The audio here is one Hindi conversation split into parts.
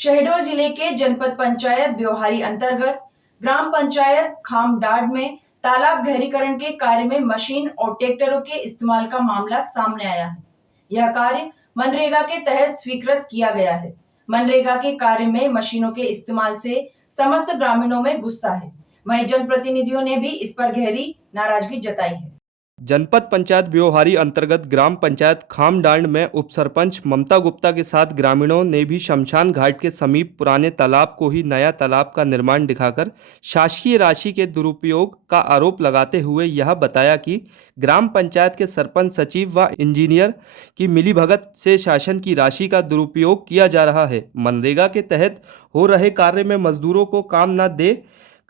शहडोल जिले के जनपद पंचायत ब्योहारी अंतर्गत ग्राम पंचायत खामडाड में तालाब गहरीकरण के कार्य में मशीन और ट्रैक्टरों के इस्तेमाल का मामला सामने आया है। यह कार्य मनरेगा के तहत स्वीकृत किया गया है। मनरेगा के कार्य में मशीनों के इस्तेमाल से समस्त ग्रामीणों में गुस्सा है। वहीं जनप्रतिनिधियों ने भी इस पर गहरी नाराजगी जताई है। जनपद पंचायत ब्योहारी अंतर्गत ग्राम पंचायत खामडांड में उपसरपंच ममता गुप्ता के साथ ग्रामीणों ने भी शमशान घाट के समीप पुराने तालाब को ही नया तालाब का निर्माण दिखाकर शासकीय राशि के दुरुपयोग का आरोप लगाते हुए यह बताया कि ग्राम पंचायत के सरपंच सचिव व इंजीनियर की मिलीभगत से शासन की राशि का दुरुपयोग किया जा रहा है। मनरेगा के तहत हो रहे कार्य में मजदूरों को काम न दे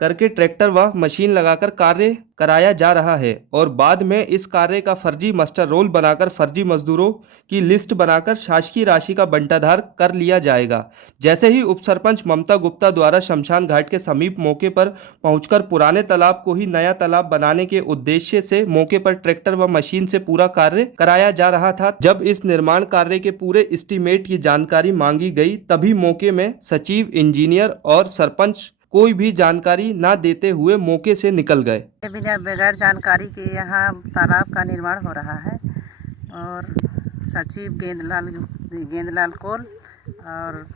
करके ट्रैक्टर व मशीन लगाकर कार्य कराया जा रहा है और बाद में इस कार्य का फर्जी मास्टर रोल बनाकर फर्जी मजदूरों की लिस्ट बनाकर शासकीय राशि का बंटाधार कर लिया जाएगा। जैसे ही उपसरपंच ममता गुप्ता द्वारा शमशान घाट के समीप मौके पर पहुंचकर पुराने तालाब को ही नया तालाब बनाने के उद्देश्य से मौके पर ट्रैक्टर व मशीन से पूरा कार्य कराया जा रहा था, जब इस निर्माण कार्य के पूरे एस्टीमेट की जानकारी मांगी गई तभी मौके में सचिव, इंजीनियर और सरपंच कोई भी जानकारी ना देते हुए मौके से निकल गए। बिना बगैर जानकारी के यहाँ तालाब का निर्माण हो रहा है और सचिव गेंदलाल कोल और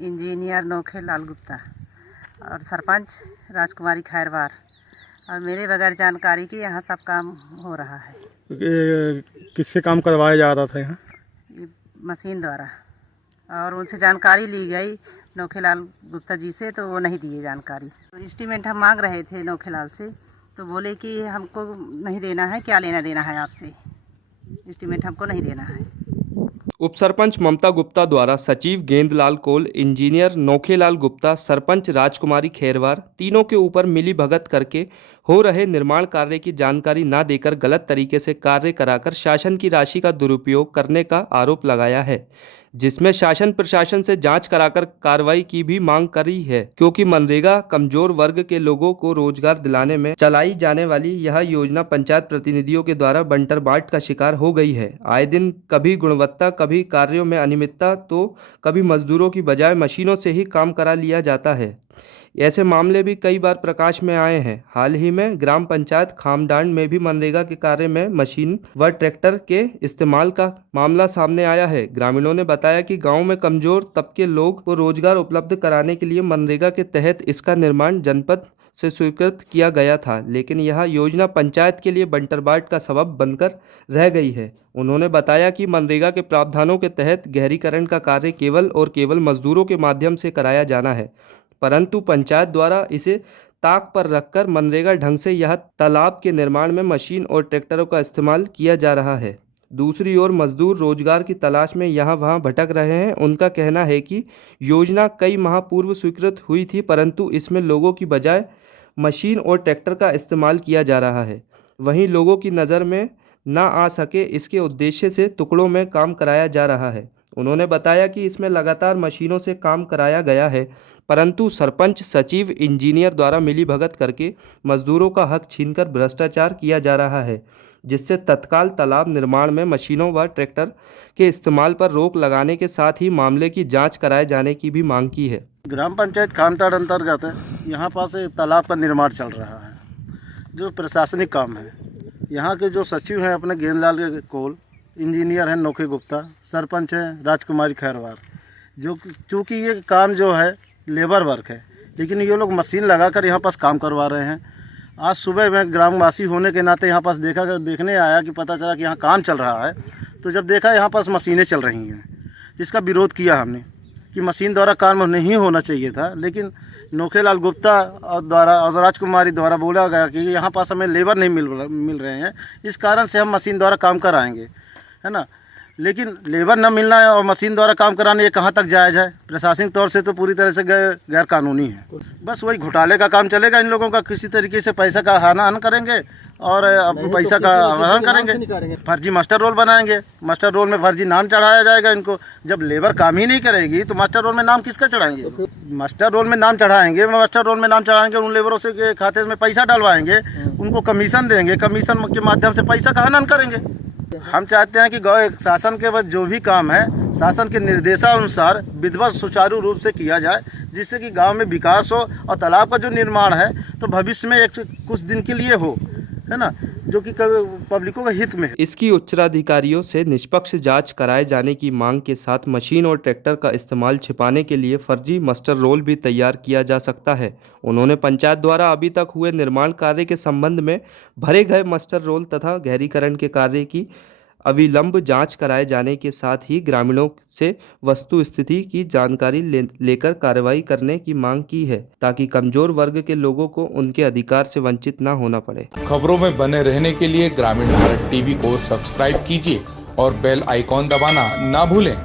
इंजीनियर नोखेलाल गुप्ता और सरपंच राजकुमारी खैरवार और मेरे बगैर जानकारी के यहाँ सब काम हो रहा है। किससे काम करवाया जा रहा था यहाँ? मशीन द्वारा, और उनसे जानकारी ली गई नोखेलाल गुप्ता जी से, तो वो नहीं दिए जानकारी। तो एस्टीमेट हम मांग रहे थे नोखेलाल से, तो बोले कि हमको नहीं देना है, क्या लेना देना है आपसे, एस्टीमेट हमको नहीं देना है। उपसरपंच ममता गुप्ता द्वारा सचिव गेंदलाल कोल, इंजीनियर नोखेलाल गुप्ता, सरपंच राजकुमारी खैरवार तीनों के ऊपर मिली भगत करके हो रहे निर्माण कार्य की जानकारी ना देकर गलत तरीके से कार्य कराकर शासन की राशि का दुरुपयोग करने का आरोप लगाया है, जिसमें शासन प्रशासन से जांच कराकर कार्रवाई की भी मांग करी है, क्योंकि मनरेगा कमजोर वर्ग के लोगों को रोजगार दिलाने में चलाई जाने वाली यह योजना पंचायत प्रतिनिधियों के द्वारा बंटर बाट का शिकार हो गई है। आए दिन कभी गुणवत्ता, कभी कार्यों में अनियमितता, तो कभी मजदूरों की बजाय मशीनों से ही काम करा लिया जाता है। ऐसे मामले भी कई बार प्रकाश में आए हैं। हाल ही में ग्राम पंचायत खामडांड में भी मनरेगा के कार्य में मशीन व ट्रैक्टर के इस्तेमाल का मामला सामने आया है। ग्रामीणों ने बताया कि गांव में कमजोर तबके लोग को रोजगार उपलब्ध कराने के लिए मनरेगा के तहत इसका निर्माण जनपद से स्वीकृत किया गया था, लेकिन यह योजना पंचायत के लिए बंटरबाट का सबब बनकर रह गई है। उन्होंने बताया कि मनरेगा के प्रावधानों के तहत गहरीकरण का कार्य केवल और केवल मजदूरों के माध्यम से कराया जाना है, परंतु पंचायत द्वारा इसे ताक पर रखकर मनरेगा ढंग से यह तालाब के निर्माण में मशीन और ट्रैक्टरों का इस्तेमाल किया जा रहा है। दूसरी ओर मजदूर रोजगार की तलाश में यहाँ वहाँ भटक रहे हैं। उनका कहना है कि योजना कई माह पूर्व स्वीकृत हुई थी, परंतु इसमें लोगों की बजाय मशीन और ट्रैक्टर का इस्तेमाल किया जा रहा है। वहीं लोगों की नज़र में ना आ सके इसके उद्देश्य से टुकड़ों में काम कराया जा रहा है। उन्होंने बताया कि इसमें लगातार मशीनों से काम कराया गया है, परंतु सरपंच, सचिव, इंजीनियर द्वारा मिलीभगत करके मजदूरों का हक छीनकर भ्रष्टाचार किया जा रहा है, जिससे तत्काल तालाब निर्माण में मशीनों व ट्रैक्टर के इस्तेमाल पर रोक लगाने के साथ ही मामले की जांच कराए जाने की भी मांग की है। ग्राम पंचायत खामडांड अंतर्गत यहाँ पास तालाब का निर्माण चल रहा है, जो प्रशासनिक काम है। यहाँ के जो सचिव हैं अपने गेंदलाल कोल, इंजीनियर हैं नोखे गुप्ता, सरपंच हैं राजकुमारी खैरवार। जो चूँकि ये काम जो है लेबर वर्क है, लेकिन ये लोग मशीन लगाकर यहाँ पास काम करवा रहे हैं। आज सुबह मैं ग्रामवासी होने के नाते यहाँ पास देखने आया कि पता चला कि यहाँ काम चल रहा है, तो जब देखा यहाँ पास मशीनें चल रही हैं, जिसका विरोध किया हमने कि मशीन द्वारा काम नहीं होना चाहिए था। लेकिन नोखेलाल गुप्ता द्वारा और राजकुमारी द्वारा बोला गया कि यहाँ पास हमें लेबर नहीं मिल रहे हैं, इस कारण से हम मशीन द्वारा काम कराएंगे, है ना। लेकिन लेबर न मिलना है और मशीन द्वारा काम कराना, ये कहाँ तक जायज़ है? प्रशासनिक तौर से तो पूरी तरह से गैर कानूनी है। बस वही घोटाले का काम चलेगा इन लोगों का। किसी तरीके से पैसा का हानाहन करेंगे और पैसा का आवाहन करेंगे, फर्जी मास्टर रोल बनाएंगे। मास्टर रोल में फर्जी नाम चढ़ाया जाएगा इनको। जब लेबर काम ही नहीं करेगी तो मास्टर रोल में नाम किसका चढ़ाएंगे? मास्टर रोल में नाम चढ़ाएंगे, उन लेबरों से के खाते में पैसा डलवाएंगे, उनको कमीशन देंगे, कमीशन के माध्यम से पैसा का हनन करेंगे। हम चाहते हैं कि गौ शासन के बाद जो भी काम है शासन के निर्देशानुसार विधिवत सुचारू रूप से किया जाए, जिससे कि गांव में विकास हो और तालाब का जो निर्माण है तो भविष्य में एक कुछ दिन के लिए हो, है ना, जो कि पब्लिकों के हित में है। इसकी उच्चाधिकारियों से निष्पक्ष जांच कराए जाने की मांग के साथ मशीन और ट्रैक्टर का इस्तेमाल छिपाने के लिए फर्जी मस्टर रोल भी तैयार किया जा सकता है। उन्होंने पंचायत द्वारा अभी तक हुए निर्माण कार्य के संबंध में भरे गए मस्टर रोल तथा गहरीकरण के कार्य की अविलंब जांच कराए जाने के साथ ही ग्रामीणों से वस्तु स्थिति की जानकारी लेकर कार्रवाई करने की मांग की है, ताकि कमजोर वर्ग के लोगों को उनके अधिकार से वंचित न होना पड़े। खबरों में बने रहने के लिए ग्रामीण भारत टीवी को सब्सक्राइब कीजिए और बेल आइकॉन दबाना ना भूलें।